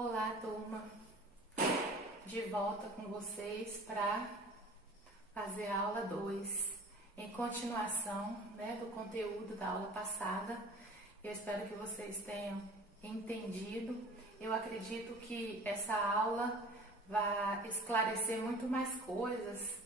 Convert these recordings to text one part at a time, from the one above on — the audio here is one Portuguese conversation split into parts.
Olá, turma! De volta com vocês para fazer a aula 2, em continuação, do conteúdo da aula passada. Eu espero que vocês tenham entendido. Eu acredito que essa aula vai esclarecer muito mais coisas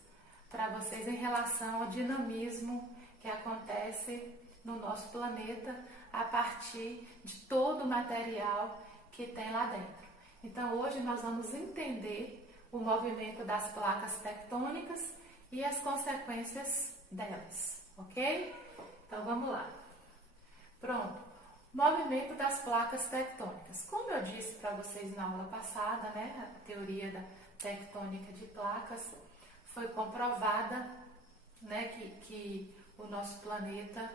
para vocês em relação ao dinamismo que acontece no nosso planeta a partir de todo o material que tem lá dentro. Então hoje nós vamos entender o movimento das placas tectônicas e as consequências delas, ok? Então vamos lá. Pronto. Movimento das placas tectônicas. Como eu disse para vocês na aula passada, a teoria da tectônica de placas foi comprovada, que o nosso planeta,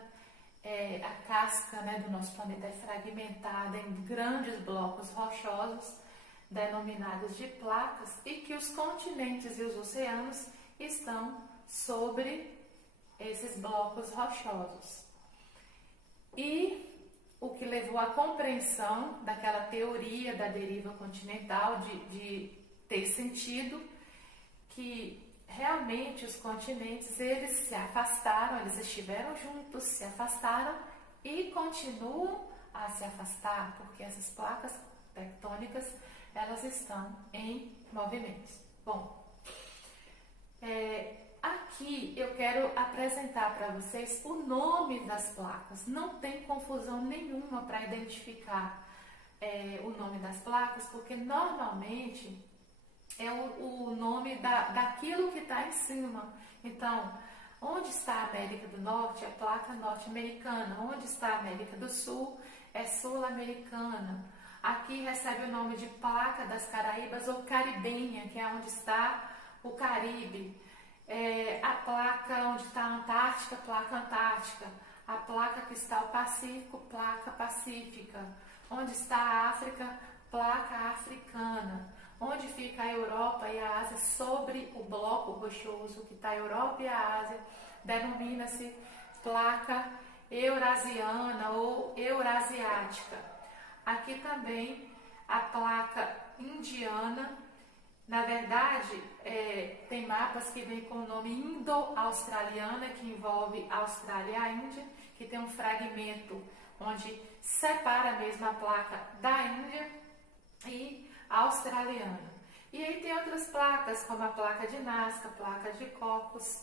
a casca do nosso planeta é fragmentada em grandes blocos rochosos, denominados de placas, e que os continentes e os oceanos estão sobre esses blocos rochosos. E o que levou à compreensão daquela teoria da deriva continental de ter sentido que realmente os continentes, eles se afastaram, eles estiveram juntos, se afastaram e continuam a se afastar, porque essas placas tectônicas, elas estão em movimentos. Bom, aqui eu quero apresentar para vocês o nome das placas. Não tem confusão nenhuma para identificar o nome das placas, porque normalmente é o nome daquilo que está em cima. Então, onde está a América do Norte é placa norte-americana, onde está a América do Sul é sul-americana. Aqui recebe o nome de placa das Caraíbas ou caribenha, que é onde está o Caribe. A placa onde está a Antártica, placa antártica. A placa que está o Pacífico, placa pacífica. Onde está a África, placa africana. Onde fica a Europa e a Ásia sobre o bloco rochoso que está a Europa e a Ásia, denomina-se placa eurasiana ou eurasiática. Aqui também a placa indiana. Na verdade, tem mapas que vêm com o nome indo-australiana, que envolve a Austrália e a Índia, que tem um fragmento onde separa mesmo a placa da Índia e a australiana. E aí tem outras placas, como a placa de Nazca, placa de Cocos.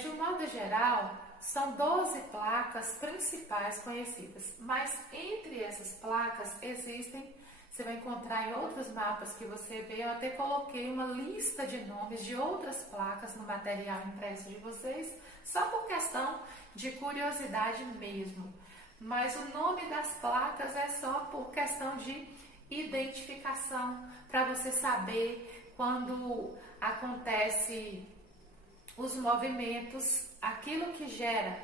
De um modo geral, são 12 placas principais conhecidas, mas entre essas placas existem, você vai encontrar em outros mapas que você vê, eu até coloquei uma lista de nomes de outras placas no material impresso de vocês, só por questão de curiosidade mesmo. Mas o nome das placas é só por questão de identificação, para você saber quando acontece os movimentos, aquilo que gera,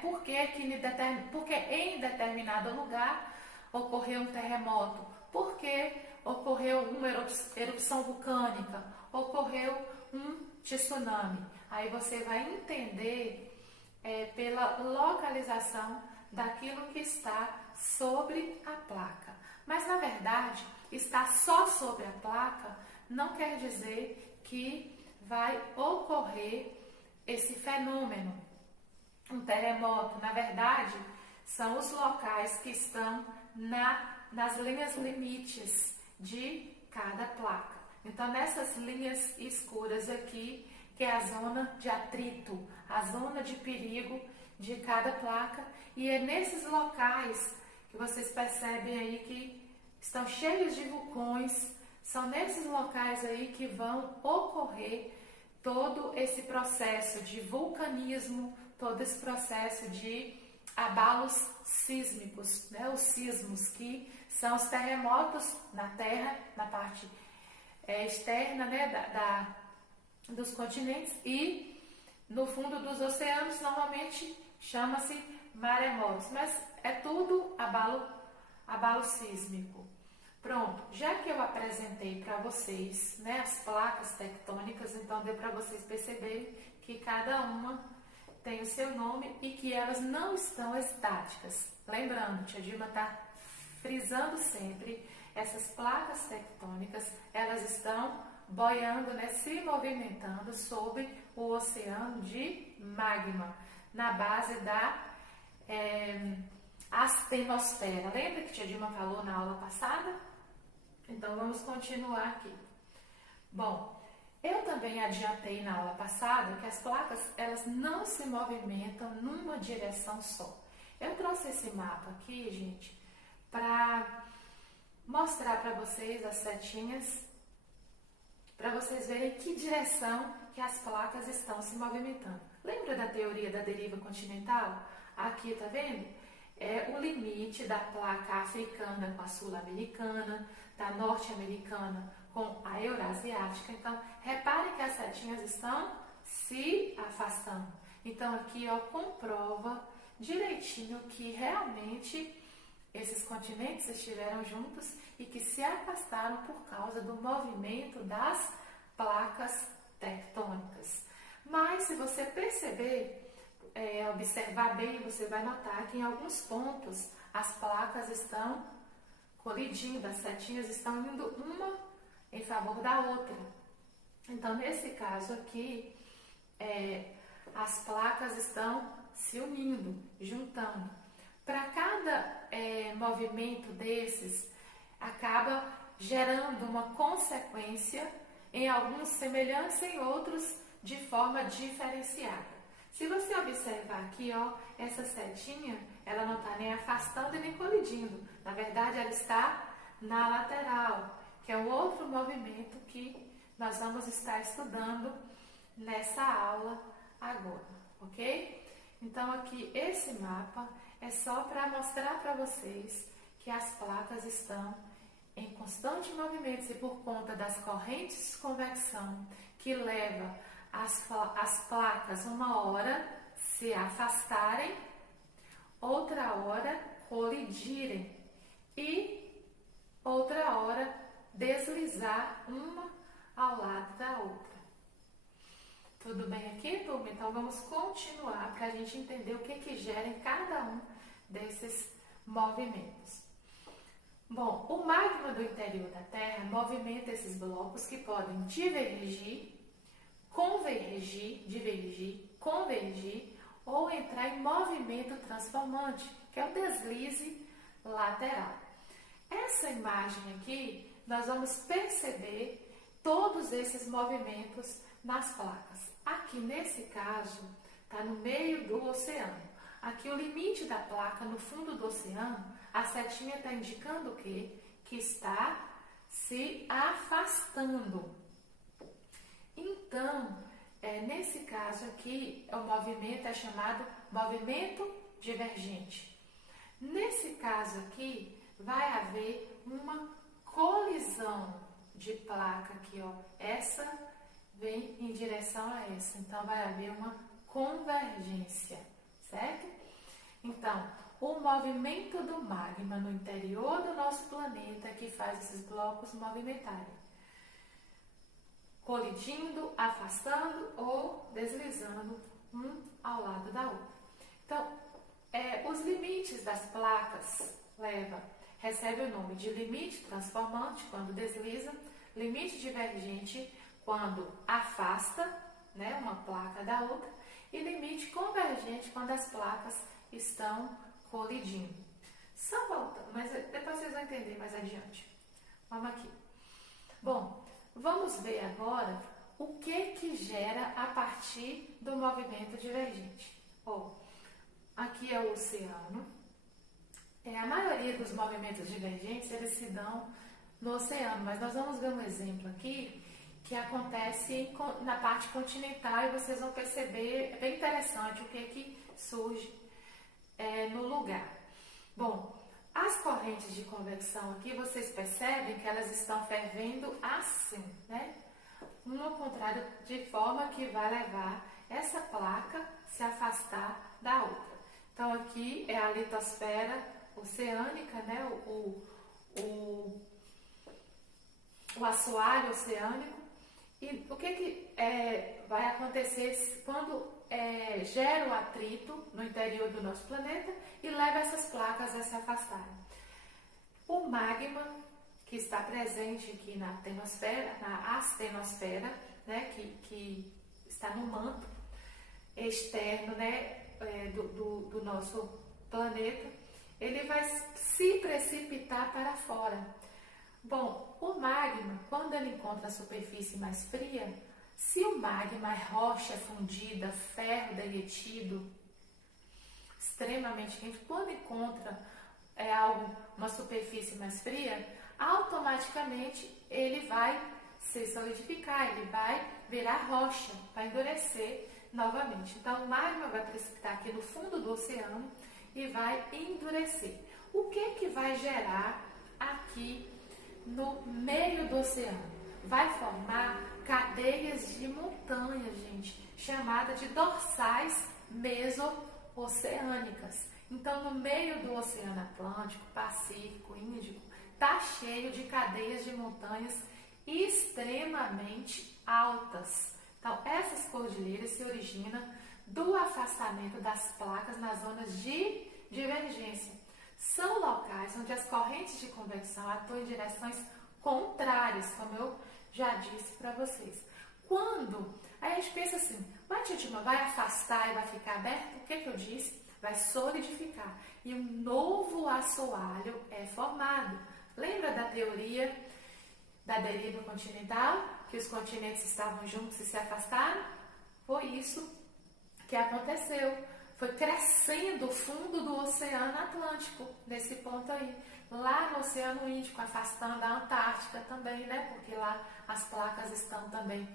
porque em determinado lugar ocorreu um terremoto, porque ocorreu uma erupção vulcânica, ocorreu um tsunami. Aí você vai entender pela localização daquilo que está sobre a placa. Mas, na verdade, estar só sobre a placa não quer dizer que vai ocorrer esse fenômeno, um terremoto. Na verdade, são os locais que estão nas linhas limites de cada placa. Então, nessas linhas escuras aqui, que é a zona de atrito, a zona de perigo de cada placa, e é nesses locais que vocês percebem aí que estão cheios de vulcões, são nesses locais aí que vão ocorrer todo esse processo de vulcanismo, todo esse processo de abalos sísmicos, os sismos, que são os terremotos na Terra, na parte externa dos continentes, e no fundo dos oceanos normalmente chama-se maremotos, mas é tudo abalo sísmico. Pronto, já que eu apresentei para vocês as placas tectônicas, então deu para vocês perceberem que cada uma tem o seu nome e que elas não estão estáticas. Lembrando, tia Dilma está frisando sempre essas placas tectônicas, elas estão boiando, né, se movimentando sobre o oceano de magma, na base da astenosfera. Lembra que a tia Dilma falou na aula passada? Então vamos continuar aqui. Bom, eu também adiantei na aula passada que as placas elas não se movimentam numa direção só. Eu trouxe esse mapa aqui, gente, para mostrar para vocês as setinhas, para vocês verem que direção que as placas estão se movimentando. Lembra da teoria da deriva continental? Aqui, tá vendo? É o limite da placa africana com a sul-americana, da norte-americana com a eurasiática. Então, repare que as setinhas estão se afastando. Então, aqui, ó, comprova direitinho que realmente esses continentes estiveram juntos e que se afastaram por causa do movimento das placas tectônicas. Mas, se você perceber, observar bem, você vai notar que em alguns pontos as placas estão colidindo, as setinhas estão indo uma em favor da outra. Então, nesse caso aqui, as placas estão se unindo, juntando. Para cada movimento desses, acaba gerando uma consequência, em alguns semelhantes, em outros de forma diferenciada. Se você observar aqui, ó, essa setinha, ela não está nem afastando e nem colidindo. Na verdade, ela está na lateral, que é um outro movimento que nós vamos estar estudando nessa aula agora, ok? Então, aqui, esse mapa é só para mostrar para vocês que as placas estão em constante movimento e por conta das correntes de convecção que leva as placas uma hora se afastarem, outra hora colidirem e outra hora deslizar uma ao lado da outra. Tudo bem aqui, turma? Então vamos continuar para a gente entender o que gera em cada um desses movimentos. Bom, o magma do interior da Terra movimenta esses blocos que podem divergir, convergir ou entrar em movimento transformante, que é o deslize lateral. Essa imagem aqui, nós vamos perceber todos esses movimentos nas placas. Aqui nesse caso, está no meio do oceano. Aqui o limite da placa no fundo do oceano, a setinha está indicando o quê? Que está se afastando. Então, nesse caso aqui, o movimento é chamado movimento divergente. Nesse caso aqui, vai haver uma colisão de placa aqui, ó. Essa vem em direção a essa, então vai haver uma convergência, certo? Então, o movimento do magma no interior do nosso planeta que faz esses blocos movimentarem, colidindo, afastando ou deslizando um ao lado da outra. Então, os limites das placas recebe o nome de limite transformante quando desliza, limite divergente quando afasta, né, uma placa da outra, e limite convergente quando as placas estão colidindo. Só voltando, mas depois vocês vão entender mais adiante. Vamos aqui. Bom, vamos ver agora o que gera a partir do movimento divergente. Aqui é o oceano. A maioria dos movimentos divergentes, eles se dão no oceano, mas nós vamos ver um exemplo aqui que acontece na parte continental e vocês vão perceber, é bem interessante o que surge no lugar. Bom, as correntes de convecção aqui, vocês percebem que elas estão fervendo assim, né? Um ao contrário, de forma que vai levar essa placa se afastar da outra. Então, aqui é a litosfera oceânica, né? O assoalho oceânico. E o que vai acontecer quando gera o atrito no interior do nosso planeta e leva essas placas a se afastarem? O magma que está presente aqui na astenosfera, né, que está no manto externo, né, do nosso planeta, ele vai se precipitar para fora. Bom, o magma, quando ele encontra a superfície mais fria, se o magma é rocha fundida, ferro derretido, extremamente quente, quando encontra uma superfície mais fria, automaticamente ele vai se solidificar, ele vai virar rocha, vai endurecer novamente. Então, o magma vai precipitar aqui no fundo do oceano e vai endurecer. O que vai gerar aqui no meio do oceano? Vai formar cadeias de montanhas, gente, chamada de dorsais meso-oceânicas. Então, no meio do Oceano Atlântico, Pacífico, Índico, está cheio de cadeias de montanhas extremamente altas. Então, essas cordilheiras se originam do afastamento das placas nas zonas de divergência. São locais onde as correntes de convecção atuam em direções contrárias, como eu já disse para vocês. Quando aí a gente pensa assim, mas Titima, vai afastar e vai ficar aberto? O que eu disse? Vai solidificar e um novo assoalho é formado. Lembra da teoria da deriva continental? Que os continentes estavam juntos e se afastaram? Foi isso que aconteceu. Foi crescendo o fundo do Oceano Atlântico, nesse ponto aí. Lá no Oceano Índico, afastando a Antártica também, né? Porque lá as placas estão também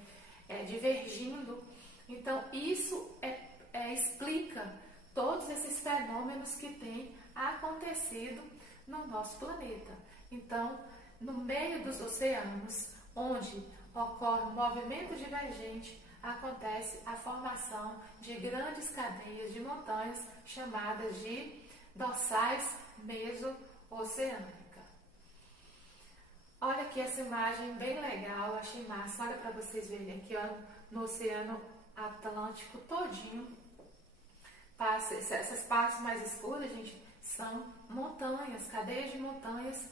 divergindo. Então, isso explica todos esses fenômenos que têm acontecido no nosso planeta. Então, no meio dos oceanos, onde ocorre um movimento divergente, acontece a formação de grandes cadeias de montanhas chamadas de dorsais meso-oceânicas. Olha aqui essa imagem bem legal, achei massa. Olha para vocês verem aqui, ó, no Oceano Atlântico todinho. Essas partes mais escuras, gente, são montanhas, cadeias de montanhas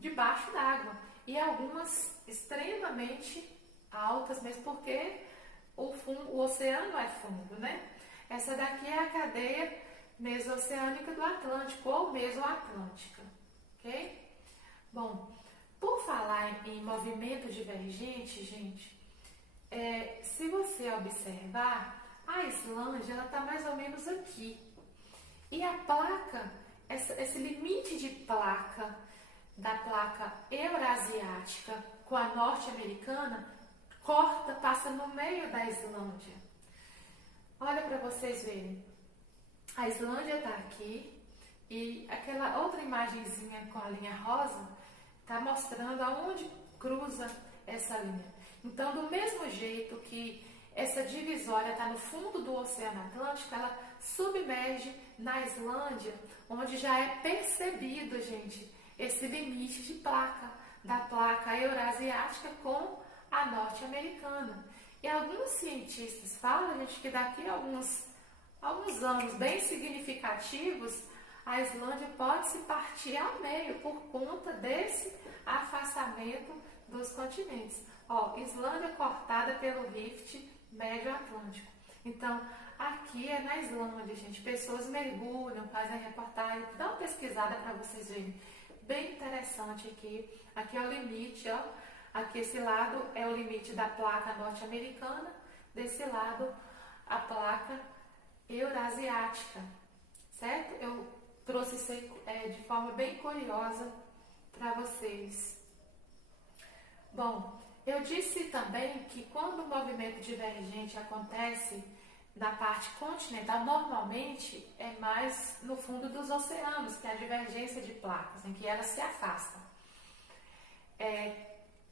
debaixo d'água. E algumas extremamente altas, mesmo porque o oceano é fundo, né? Essa daqui é a cadeia meso-oceânica do Atlântico, ou mesoatlântica, ok? Bom, por falar em movimento divergente, gente, se você observar, a Islândia está mais ou menos aqui. E a placa, esse limite de placa, da placa eurasiática com a norte-americana, passa no meio da Islândia. Olha para vocês verem. A Islândia está aqui e aquela outra imagenzinha com a linha rosa está mostrando aonde cruza essa linha. Então, do mesmo jeito que essa divisória está no fundo do Oceano Atlântico, ela submerge na Islândia, onde já é percebido, gente, esse limite de placa, da placa eurasiática com a norte-americana. E alguns cientistas falam, gente, que daqui a alguns anos bem significativos, a Islândia pode se partir ao meio por conta desse afastamento dos continentes. Ó, Islândia cortada pelo Rift Médio-Atlântico. Então, aqui é na Islândia, gente. Pessoas mergulham, fazem reportagem, dá uma pesquisada para vocês verem. Bem interessante aqui. Aqui é o limite, ó. Aqui esse lado é o limite da placa norte-americana, desse lado a placa eurasiática, certo? Eu trouxe isso de forma bem curiosa para vocês. Bom, eu disse também que quando o movimento divergente acontece na parte continental, normalmente é mais no fundo dos oceanos, que é a divergência de placas, em que elas se afastam.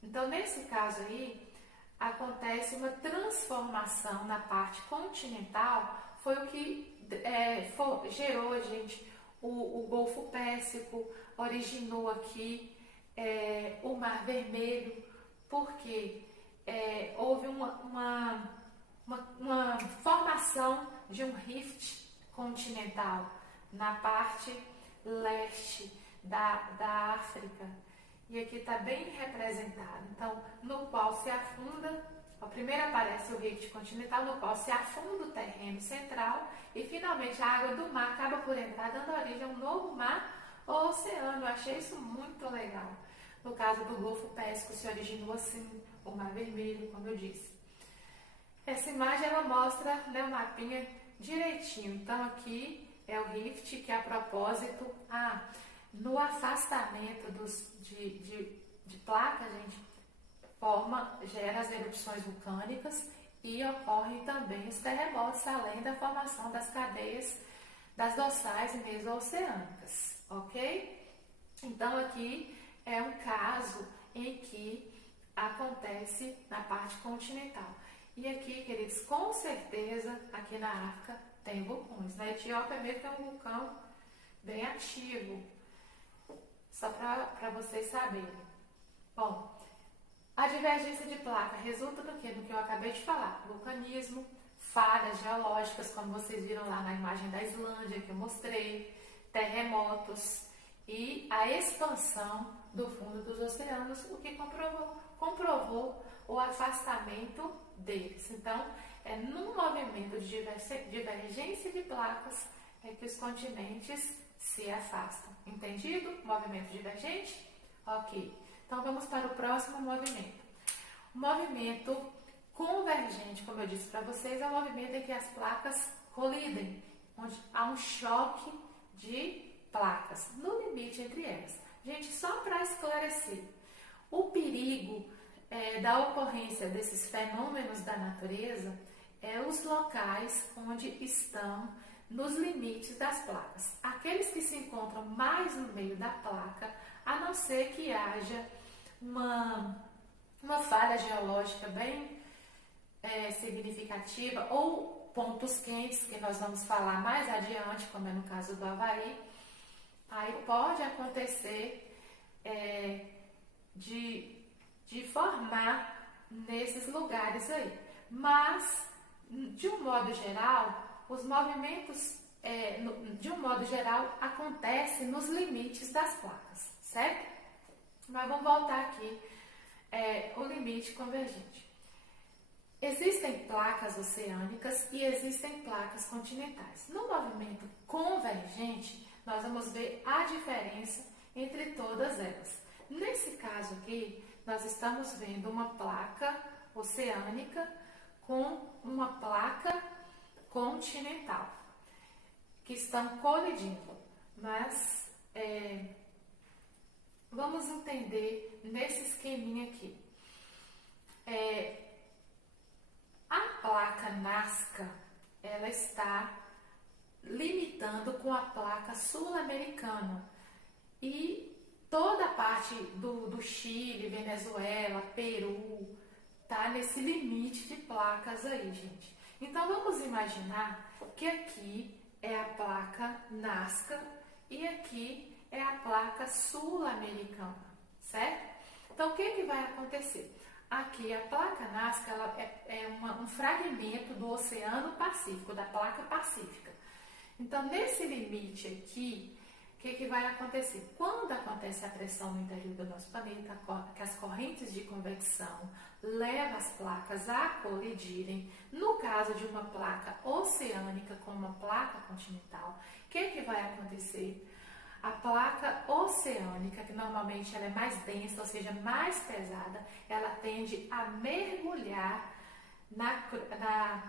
Então, nesse caso aí, acontece uma transformação na parte continental, foi o que gerou, gente, o Golfo Pérsico, originou aqui o Mar Vermelho, porque houve uma formação de um rift continental na parte leste da África. e aqui está bem representado. Então, no qual se afunda, primeiro aparece o rift continental, no qual se afunda o terreno central e finalmente a água do mar acaba por entrar, dando origem a um novo mar ou oceano. Eu achei isso muito legal. No caso do Golfo Pérsico se originou assim, o Mar Vermelho, como eu disse. Essa imagem ela mostra, né, o mapinha direitinho. Então aqui é o rift, que a propósito, no afastamento de placas, gente, gera as erupções vulcânicas e ocorrem também os terremotos, além da formação das cadeias das dorsais meso-oceânicas, ok? Então aqui é um caso em que acontece na parte continental. E aqui, queridos, com certeza, aqui na África tem vulcões. Na Etiópia mesmo tem um vulcão bem ativo, só para vocês saberem. Bom, a divergência de placa resulta do quê? Do que eu acabei de falar. Vulcanismo, falhas geológicas, como vocês viram lá na imagem da Islândia que eu mostrei, terremotos e a expansão do fundo dos oceanos, o que comprovou o afastamento deles. Então, é num movimento de divergência de placas que os continentes se afastam. Entendido? Movimento divergente? Ok. Então, vamos para o próximo movimento. O movimento convergente, como eu disse para vocês, é o movimento em que as placas colidem, onde há um choque de placas no limite entre elas. Gente, só para esclarecer, o perigo da ocorrência desses fenômenos da natureza é os locais onde estão nos limites das placas. Aqueles que se encontram mais no meio da placa, a não ser que haja uma falha geológica bem significativa ou pontos quentes, que nós vamos falar mais adiante, como é no caso do Havaí, aí pode acontecer de formar nesses lugares aí. Mas, de um modo geral, os movimentos, de um modo geral, acontecem nos limites das placas, certo? Mas vamos voltar aqui, o limite convergente. Existem placas oceânicas e existem placas continentais. No movimento convergente, nós vamos ver a diferença entre todas elas. Nesse caso aqui, nós estamos vendo uma placa oceânica com uma placa continental, que estão colidindo. Mas vamos entender nesse esqueminha aqui. A placa Nazca, ela está limitando com a placa sul-americana e toda a parte do Chile, Venezuela, Peru, tá nesse limite de placas aí, gente. Então vamos imaginar que aqui é a placa Nazca e aqui é a placa sul-americana, certo? Então o que vai acontecer? Aqui a placa Nazca ela é um fragmento do Oceano Pacífico, da placa pacífica. Então nesse limite aqui, o que vai acontecer? Quando acontece a pressão no interior do nosso planeta, que as correntes de convecção levam as placas a colidirem, no caso de uma placa oceânica com uma placa continental, o que vai acontecer? A placa oceânica, que normalmente ela é mais densa, ou seja, mais pesada, ela tende a mergulhar na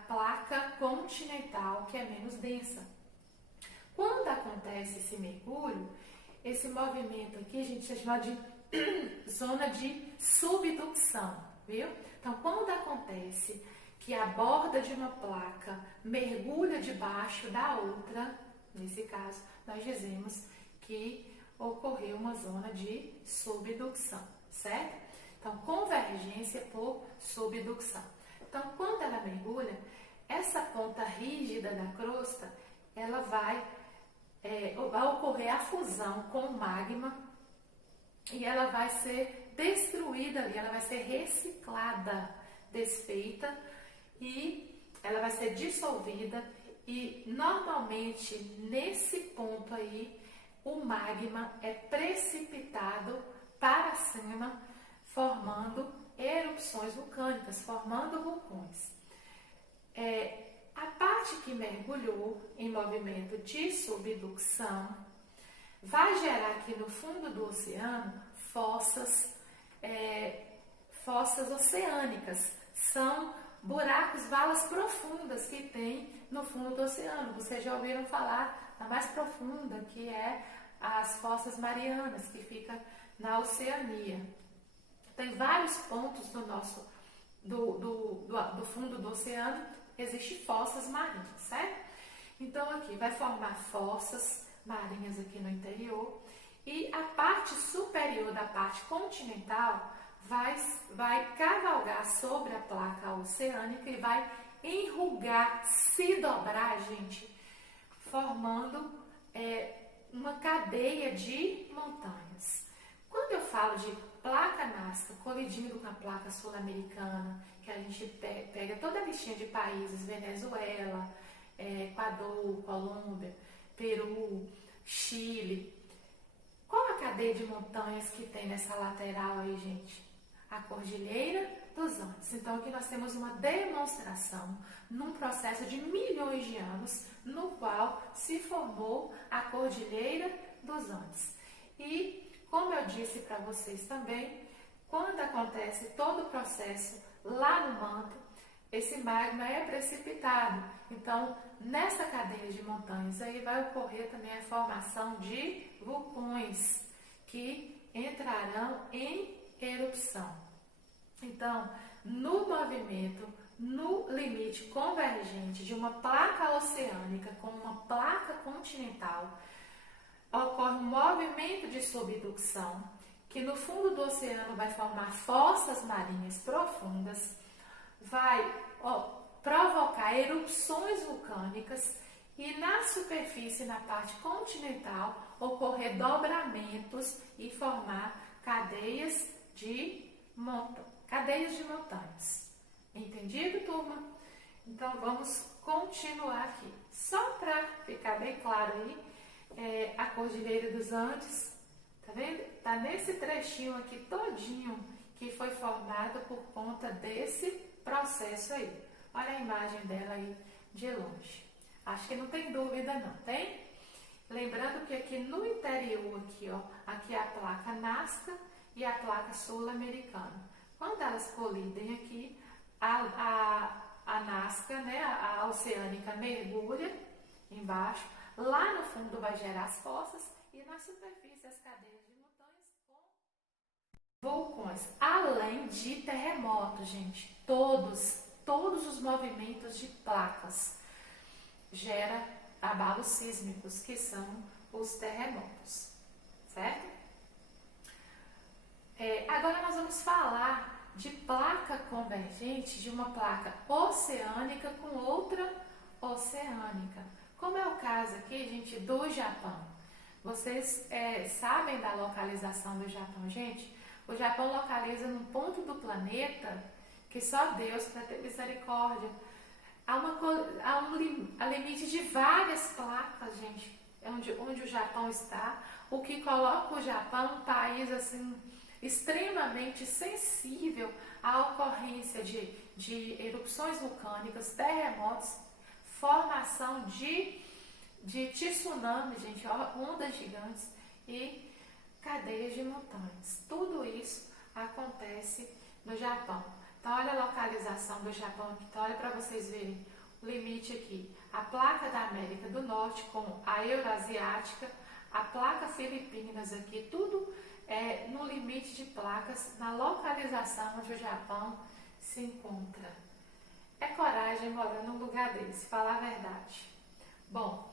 placa continental, que é menos densa. Quando acontece esse mergulho, esse movimento aqui a gente chama de zona de subducção, viu? Então, quando acontece que a borda de uma placa mergulha debaixo da outra, nesse caso, nós dizemos que ocorreu uma zona de subducção, certo? Então, convergência por subdução. Então, quando ela mergulha, essa ponta rígida da crosta, ela vai ocorrer a fusão com o magma e ela vai ser destruída ali, ela vai ser reciclada, desfeita e ela vai ser dissolvida e normalmente nesse ponto aí o magma é precipitado para cima, formando erupções vulcânicas, formando vulcões. A parte que mergulhou em movimento de subducção vai gerar aqui no fundo do oceano fossas oceânicas. São buracos, valas profundas que tem no fundo do oceano. Vocês já ouviram falar da mais profunda, que é as Fossas Marianas, que fica na Oceania. Tem vários pontos do fundo do oceano, existem fossas marinhas, certo? Então aqui vai formar fossas marinhas aqui no interior, e a parte superior da parte continental vai cavalgar sobre a placa oceânica e vai enrugar, se dobrar, gente, formando uma cadeia de montanhas. Quando eu falo de placa Nazca colidindo com a placa sul-americana, que a gente pega toda a listinha de países, Venezuela, Equador, Colômbia, Peru, Chile. Qual a cadeia de montanhas que tem nessa lateral aí, gente? A Cordilheira dos Andes. Então aqui nós temos uma demonstração num processo de milhões de anos, no qual se formou a Cordilheira dos Andes. E, como eu disse para vocês também, quando acontece todo o processo lá no manto, esse magma é precipitado. Então, nessa cadeia de montanhas aí vai ocorrer também a formação de vulcões que entrarão em erupção. Então, no movimento, no limite convergente de uma placa oceânica com uma placa continental, ocorre um movimento de subducção, que no fundo do oceano vai formar fossas marinhas profundas, vai provocar erupções vulcânicas e na superfície, na parte continental, ocorrer dobramentos e formar cadeias de montanhas. Entendido, turma? Então vamos continuar aqui. Só para ficar bem claro aí, a Cordilheira dos Andes, tá vendo? Tá nesse trechinho aqui todinho que foi formado por conta desse processo aí. Olha a imagem dela aí de longe. Acho que não tem dúvida não, tem? Lembrando que aqui no interior, aqui é a placa Nazca e a placa sul-americana. Quando elas colidem aqui, a Nazca, né, a oceânica mergulha embaixo, lá no fundo vai gerar as fossas e na superfície as cadeias de montanhas com vulcões. Além de terremotos, gente, todos os movimentos de placas gera abalos sísmicos, que são os terremotos, certo? Agora nós vamos falar de placa convergente, de uma placa oceânica com outra oceânica, como é o caso aqui, gente, do Japão. Vocês sabem da localização do Japão, gente? O Japão localiza num ponto do planeta que só Deus, para ter misericórdia, há um limite de várias placas, gente, onde o Japão está, o que coloca o Japão um país assim extremamente sensível à ocorrência de erupções vulcânicas, terremotos, formação de tsunami, gente, ondas gigantes e cadeias de montanhas. Tudo isso acontece no Japão. Então, olha a localização do Japão aqui. Então, olha para vocês verem o limite aqui. A placa da América do Norte com a Eurasiática, a placa Filipinas aqui, tudo no limite de placas, na localização onde o Japão se encontra. É coragem morar num lugar desse, falar a verdade. Bom,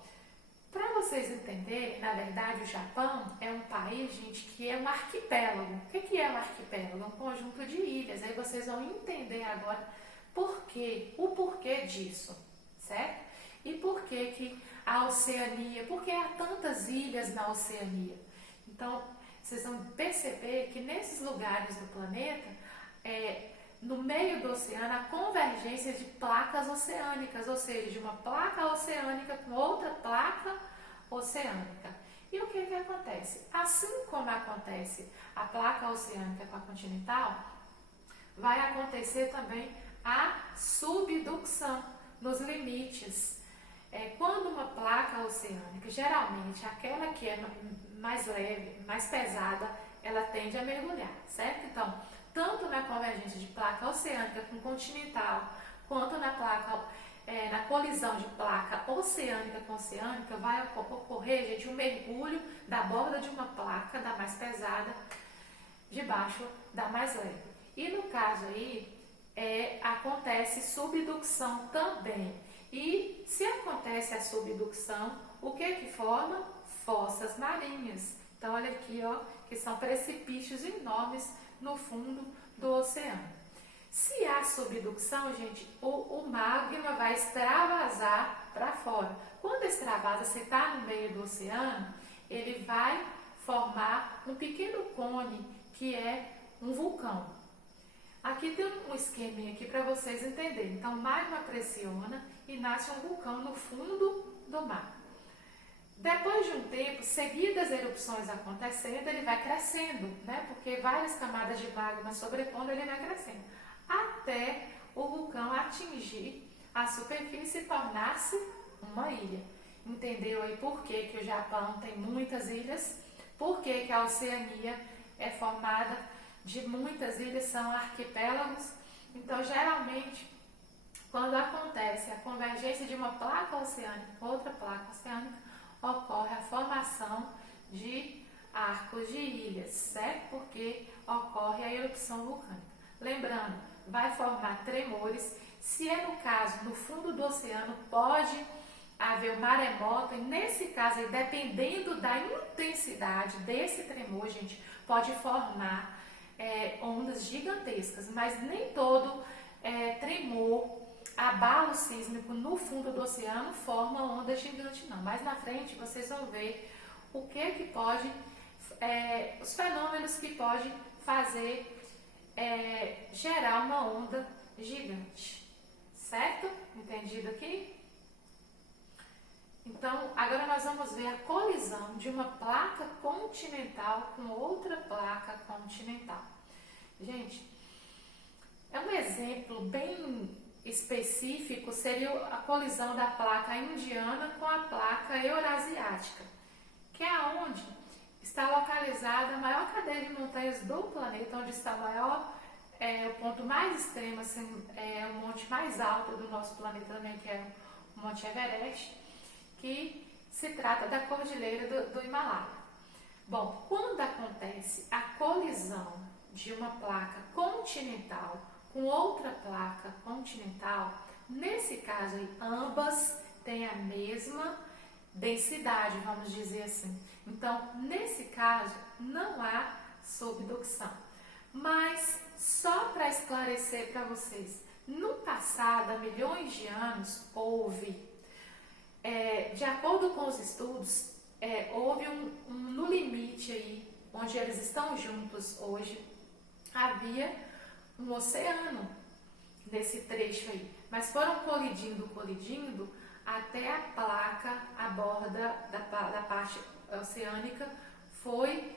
para vocês entenderem, na verdade, o Japão é um país, gente, que é um arquipélago. O que é um arquipélago? É um conjunto de ilhas. Aí vocês vão entender agora o porquê disso, certo? E por que a Oceania, por que há tantas ilhas na Oceania? Então, vocês vão perceber que nesses lugares do planeta, no meio do oceano, há convergência de placas oceânicas, ou seja, de uma placa oceânica com outra placa oceânica. E o que acontece? Assim como acontece a placa oceânica com a continental, vai acontecer também a subducção nos limites. Quando uma placa oceânica, geralmente aquela que é mais leve, mais pesada, ela tende a mergulhar, certo? Então, tanto na convergência de placa oceânica com continental, quanto na colisão de placa oceânica com oceânica, vai ocorrer, gente, um mergulho da borda de uma placa, da mais pesada, debaixo da mais leve. E no caso aí, acontece subducção também. E se acontece a subducção, o que forma? Fossas marinhas. Então, olha aqui, ó, que são precipícios enormes no fundo do oceano. Se há subducção, gente, o magma vai extravasar para fora. Quando extravasa, se está no meio do oceano, ele vai formar um pequeno cone, que é um vulcão. Aqui tem um esqueminha aqui para vocês entenderem. Então, o magma pressiona e nasce um vulcão no fundo do mar. Depois de um tempo, seguidas erupções acontecendo, ele vai crescendo, né? Porque várias camadas de magma sobrepondo, ele vai crescendo, até o vulcão atingir a superfície e tornar-se uma ilha. Entendeu aí por que o Japão tem muitas ilhas? Por que a Oceania é formada de muitas ilhas, são arquipélagos? Então, geralmente, quando acontece a convergência de uma placa oceânica com outra placa oceânica, ocorre a formação de arcos de ilhas, certo? Porque ocorre a erupção vulcânica. Lembrando, vai formar tremores. Se é no caso, no fundo do oceano, pode haver um maremoto, e nesse caso, dependendo da intensidade desse tremor, gente, pode formar ondas gigantescas, mas nem todo tremor, abalo sísmico no fundo do oceano forma onda gigante, não. Mais na frente vocês vão ver o que pode, os fenômenos que podem fazer gerar uma onda gigante, certo? Entendido aqui? Então, agora nós vamos ver a colisão de uma placa continental com outra placa continental. Gente, um exemplo bem específico seria a colisão da placa indiana com a placa eurasiática, que é onde está localizada a maior cadeia de montanhas do planeta, onde está o ponto mais extremo, assim, o monte mais alto do nosso planeta também, que é o Monte Everest, que se trata da cordilheira do Himalaia. Bom, quando acontece a colisão de uma placa continental com outra placa continental, nesse caso aí, ambas têm a mesma densidade, vamos dizer assim. Então, nesse caso, não há subducção. Mas, só para esclarecer para vocês, no passado, há milhões de anos, houve, de acordo com os estudos, houve no limite aí, onde eles estão juntos hoje, havia um oceano nesse trecho aí, mas foram colidindo, até a placa, a borda da parte oceânica foi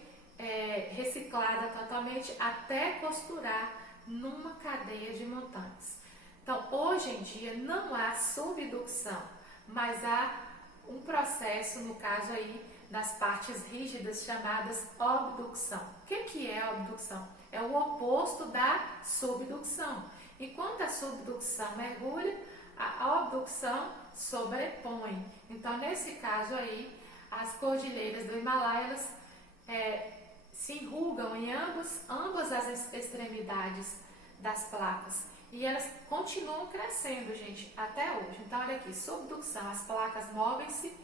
reciclada totalmente até costurar numa cadeia de montanhas. Então, hoje em dia não há subducção, mas há um processo, no caso aí, das partes rígidas chamadas obducção. O que é obducção? É o oposto da subdução. Enquanto a subdução mergulha, a obdução sobrepõe. Então, nesse caso aí, as cordilheiras do Himalaia, elas se enrugam em ambas as extremidades das placas. E elas continuam crescendo, gente, até hoje. Então, olha aqui, subdução, as placas movem-se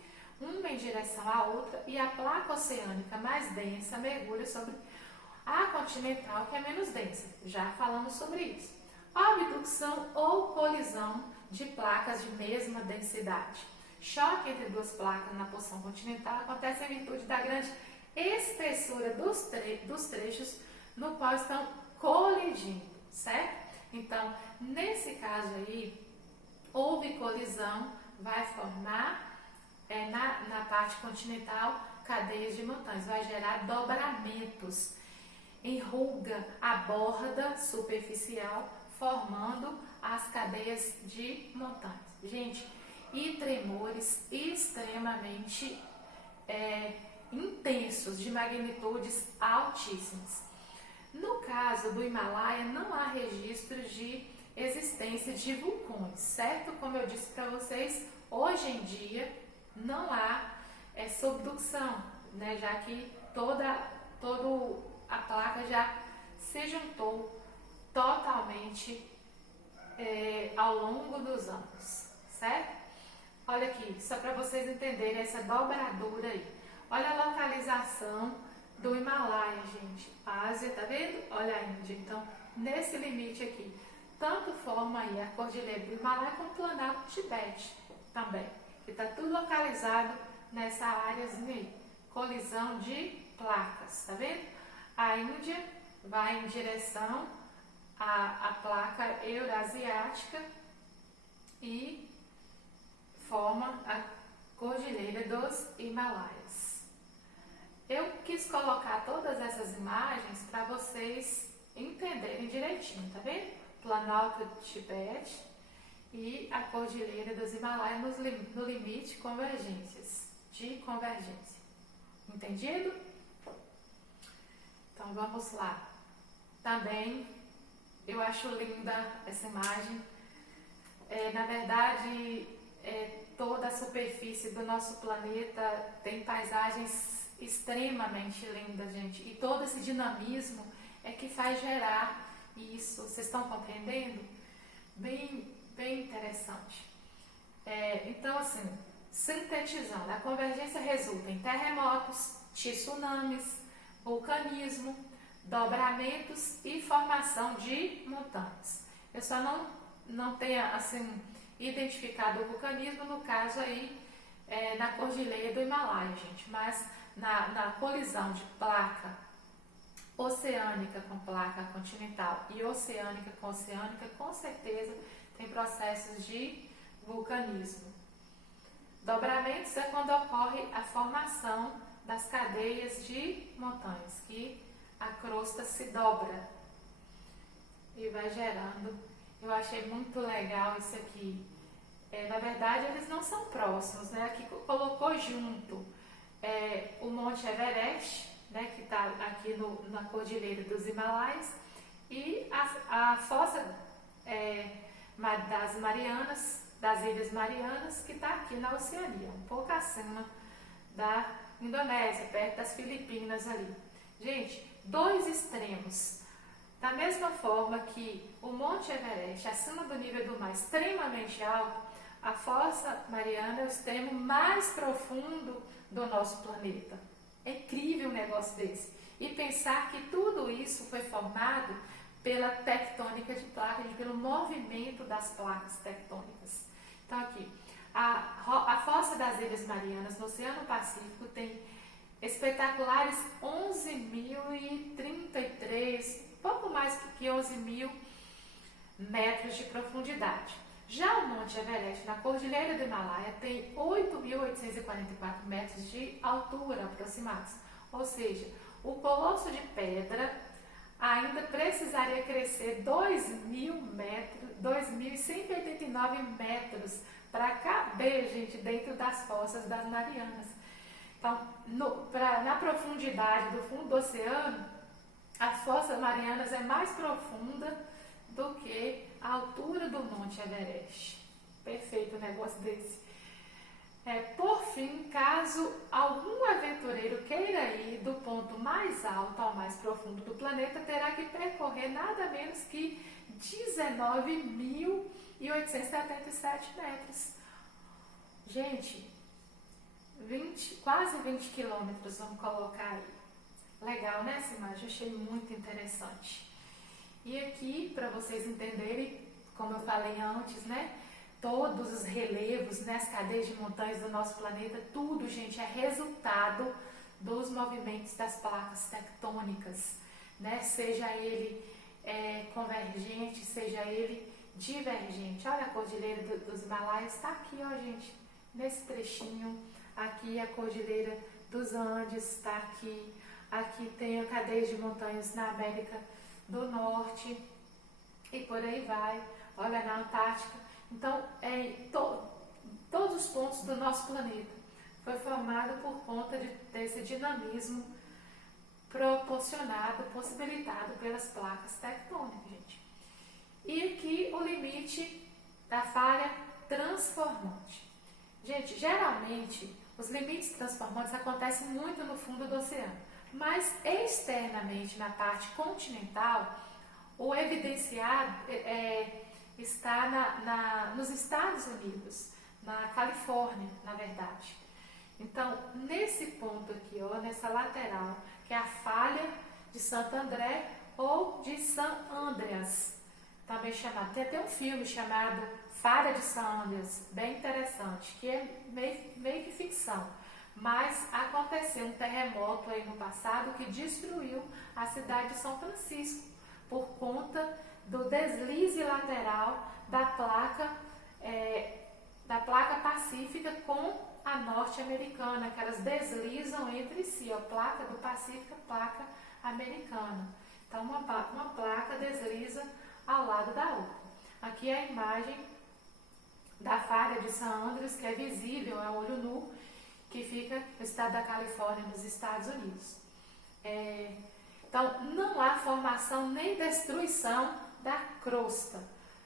uma em direção à outra e a placa oceânica mais densa mergulha sobre a continental, que é menos densa. Já falamos sobre isso. Abdução ou colisão de placas de mesma densidade. Choque entre duas placas na porção continental acontece em virtude da grande espessura dos trechos no qual estão colidindo, certo? Então, nesse caso aí, houve colisão, vai formar na parte continental cadeias de montanhas, vai gerar dobramentos, enruga a borda superficial, formando as cadeias de montanhas. Gente, e tremores extremamente intensos, de magnitudes altíssimas. No caso do Himalaia, não há registros de existência de vulcões, certo? Como eu disse para vocês, hoje em dia não há subducção, né? Já que toda a placa já se juntou totalmente ao longo dos anos, certo? Olha aqui, só para vocês entenderem essa dobradura aí. Olha a localização do Himalaia, gente. A Ásia, tá vendo? Olha a Índia. Então, nesse limite aqui, tanto forma aí a cordilheira do Himalaia como o Planalto do Tibete também. Que está tudo localizado nessa áreazinha aí. Colisão de placas, tá vendo? A Índia vai em direção à placa eurasiática e forma a cordilheira dos Himalaias. Eu quis colocar todas essas imagens para vocês entenderem direitinho, tá vendo? Planalto do Tibete e a cordilheira dos Himalaias no limite de convergência. Entendido? Então vamos lá. Também eu acho linda essa imagem. Na verdade, toda a superfície do nosso planeta tem paisagens extremamente lindas, gente. E todo esse dinamismo é que faz gerar isso. Vocês estão compreendendo? Bem interessante. Então, assim, sintetizando, a convergência resulta em terremotos, tsunamis, vulcanismo, dobramentos e formação de montanhas. Eu só não tenho, assim, identificado o vulcanismo, no caso aí, na cordilheira do Himalaia, gente, mas na colisão de placa oceânica com placa continental e oceânica com oceânica, com certeza tem processos de vulcanismo. Dobramentos é quando ocorre a formação das cadeias de montanhas, que a crosta se dobra e vai gerando. Eu achei muito legal isso aqui. Na verdade, eles não são próximos, né? Aqui colocou junto o Monte Everest, né? Que está aqui na Cordilheira dos Himalaias, e a fossa das Marianas, das Ilhas Marianas, que está aqui na Oceania, um pouco acima da Indonésia, perto das Filipinas ali. Gente, dois extremos. Da mesma forma que o Monte Everest, acima do nível do mar, extremamente alto, a Fossa Mariana é o extremo mais profundo do nosso planeta. É incrível um negócio desse. E pensar que tudo isso foi formado pela tectônica de placas, pelo movimento das placas tectônicas. Então aqui, a Fossa das Ilhas Marianas no Oceano Pacífico tem espetaculares 11.033, pouco mais que 11.000 metros de profundidade. Já o Monte Everest, na Cordilheira do Himalaia, tem 8.844 metros de altura aproximados. Ou seja, o colosso de pedra ainda precisaria crescer 2.189 metros para caber, gente, dentro das fossas das Marianas. Então, na profundidade do fundo do oceano, as fossas marianas é mais profunda do que a altura do Monte Everest. Perfeito um negócio desse. Por fim, caso algum aventureiro queira ir do ponto mais alto ao mais profundo do planeta, terá que percorrer nada menos que 19.877 metros. Gente, quase 20 quilômetros, vamos colocar aí. Legal, né, essa imagem? Eu achei muito interessante. E aqui, para vocês entenderem, como eu falei antes, né, todos os relevos, né, as cadeias de montanhas do nosso planeta, tudo, gente, é resultado dos movimentos das placas tectônicas, né, seja ele convergente, seja ele divergente. Olha a Cordilheira dos Himalaias, está aqui, ó, gente, nesse trechinho. Aqui a Cordilheira dos Andes, está aqui. Aqui tem a cadeia de montanhas na América do Norte e por aí vai. Olha, na Antártica. Então, todos os pontos do nosso planeta foi formado por conta desse dinamismo proporcionado, possibilitado pelas placas tectônicas, gente. E aqui o limite da falha transformante. Gente, geralmente os limites transformantes acontecem muito no fundo do oceano, mas externamente na parte continental, o evidenciado está nos Estados Unidos, na Califórnia, na verdade. Então, nesse ponto aqui, ó, nessa lateral, que é a falha de Santo André ou de San Andreas, também chamado. Tem até um filme chamado Falha de San Andreas, bem interessante, que é meio que ficção. Mas aconteceu um terremoto aí no passado que destruiu a cidade de São Francisco por conta do deslize lateral da placa pacífica com a norte-americana, que elas deslizam entre si, a placa do Pacífico, a placa americana. Então, uma placa desliza ao lado da outra. Aqui é a imagem da falha de San Andreas, que é visível, é olho nu, que fica no estado da Califórnia, nos Estados Unidos. Então, não há formação nem destruição da crosta.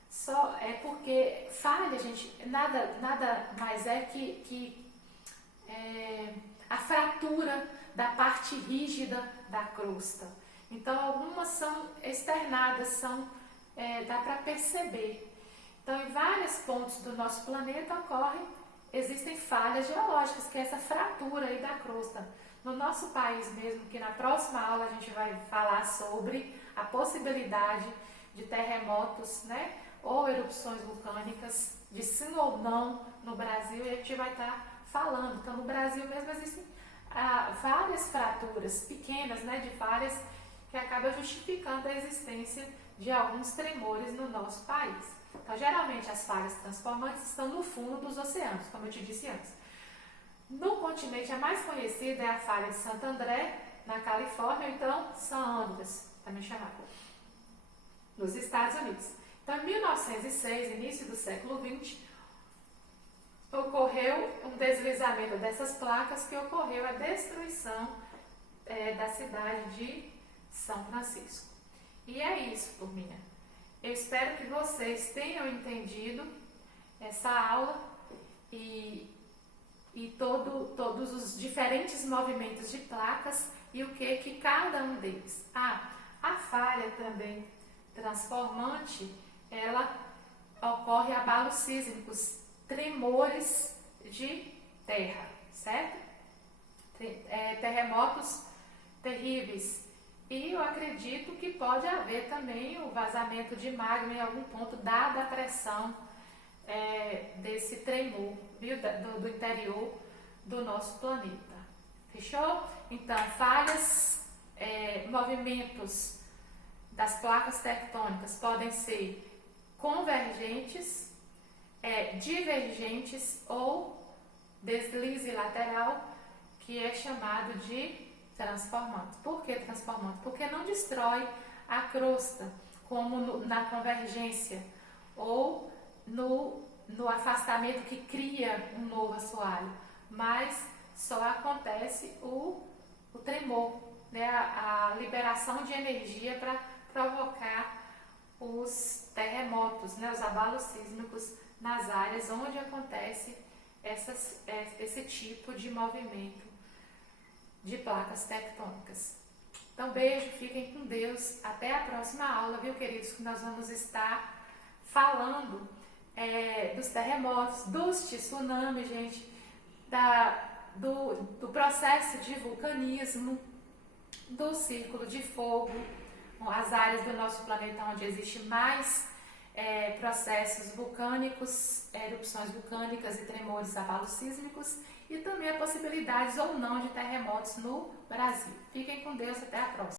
Só é porque falha, gente, nada mais é que a fratura da parte rígida da crosta. Então, algumas são externadas, dá para perceber. Então, em vários pontos do nosso planeta existem falhas geológicas, que é essa fratura aí da crosta. No nosso país mesmo, que na próxima aula a gente vai falar sobre a possibilidade de terremotos, né, ou erupções vulcânicas, de sim ou não no Brasil, e a gente vai estar falando. Então, no Brasil mesmo existem várias fraturas pequenas, né, de falhas que acabam justificando a existência de alguns tremores no nosso país. Então, geralmente as falhas transformantes estão no fundo dos oceanos, como eu te disse antes. No continente, a mais conhecida é a falha de Santo André, na Califórnia, ou então San Andreas, também chamada, nos Estados Unidos. Então, em 1906, início do século XX, ocorreu um deslizamento dessas placas, que ocorreu a destruição da cidade de São Francisco. E é isso, turminha. Eu espero que vocês tenham entendido essa aula e todos os diferentes movimentos de placas e o que cada um deles. A falha também transformante, ela ocorre abalos sísmicos, tremores de terra, certo? Terremotos terríveis. E eu acredito que pode haver também o vazamento de magma em algum ponto, dada a pressão desse tremor, viu? Do interior do nosso planeta. Fechou? Então, falhas, movimentos das placas tectônicas podem ser convergentes, divergentes ou deslize lateral, que é chamado de transformante. Por que transformante? Porque não destrói a crosta, como na convergência ou no afastamento que cria um novo assoalho, mas só acontece o tremor, né? A liberação de energia para provocar os terremotos, né? Os abalos sísmicos nas áreas onde acontece esse tipo de movimento de placas tectônicas. Então, beijo, fiquem com Deus. Até a próxima aula, viu, queridos? Que nós vamos estar falando dos terremotos, dos tsunamis, gente, do processo de vulcanismo, do círculo de fogo, as áreas do nosso planeta onde existe mais processos vulcânicos, erupções vulcânicas e tremores, abalos sísmicos, e também a possibilidades ou não de terremotos no Brasil. Fiquem com Deus, até a próxima.